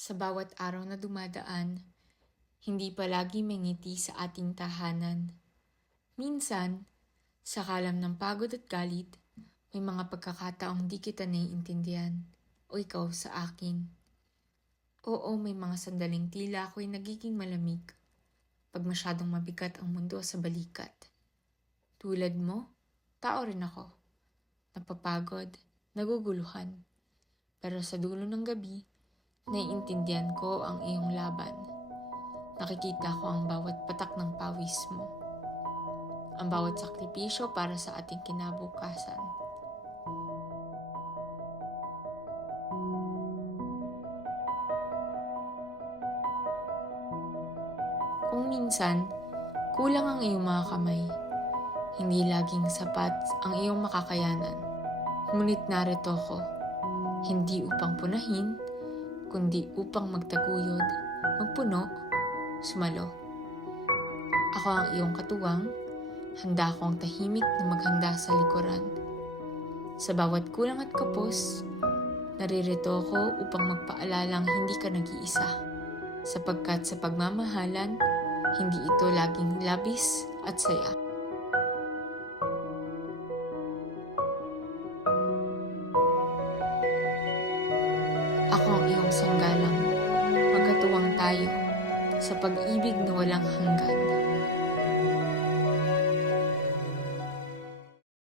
Sa bawat araw na dumadaan, hindi palagi may ngiti sa ating tahanan. Minsan, sa kalam ng pagod at galit, may mga pagkakataong di kita naiintindihan o ikaw sa akin. Oo, may mga sandaling tila ako'y nagiging malamig pag masyadong mabigat ang mundo sa balikat. Tulad mo, tao rin ako. Napapagod, naguguluhan. Pero sa dulo ng gabi, naiintindihan ko ang iyong laban. Nakikita ko ang bawat patak ng pawis mo. Ang bawat sakripisyo para sa ating kinabukasan. Kung minsan, kulang ang iyong mga kamay. Hindi laging sapat ang iyong makakayanan. Ngunit narito ko, hindi upang punahin, kundi upang magtaguyod, magpuno, sumalo. Ako ang iyong katuwang, handa akong tahimik na maghanda sa likuran. Sa bawat kulang at kapos, naririto ako upang magpaalalang hindi ka nag-iisa. Sapagkat sa pagmamahalan, hindi ito laging labis at saya. Ako ang iyong sanggalang, magkatuwang tayo sa pag-ibig na walang hanggan.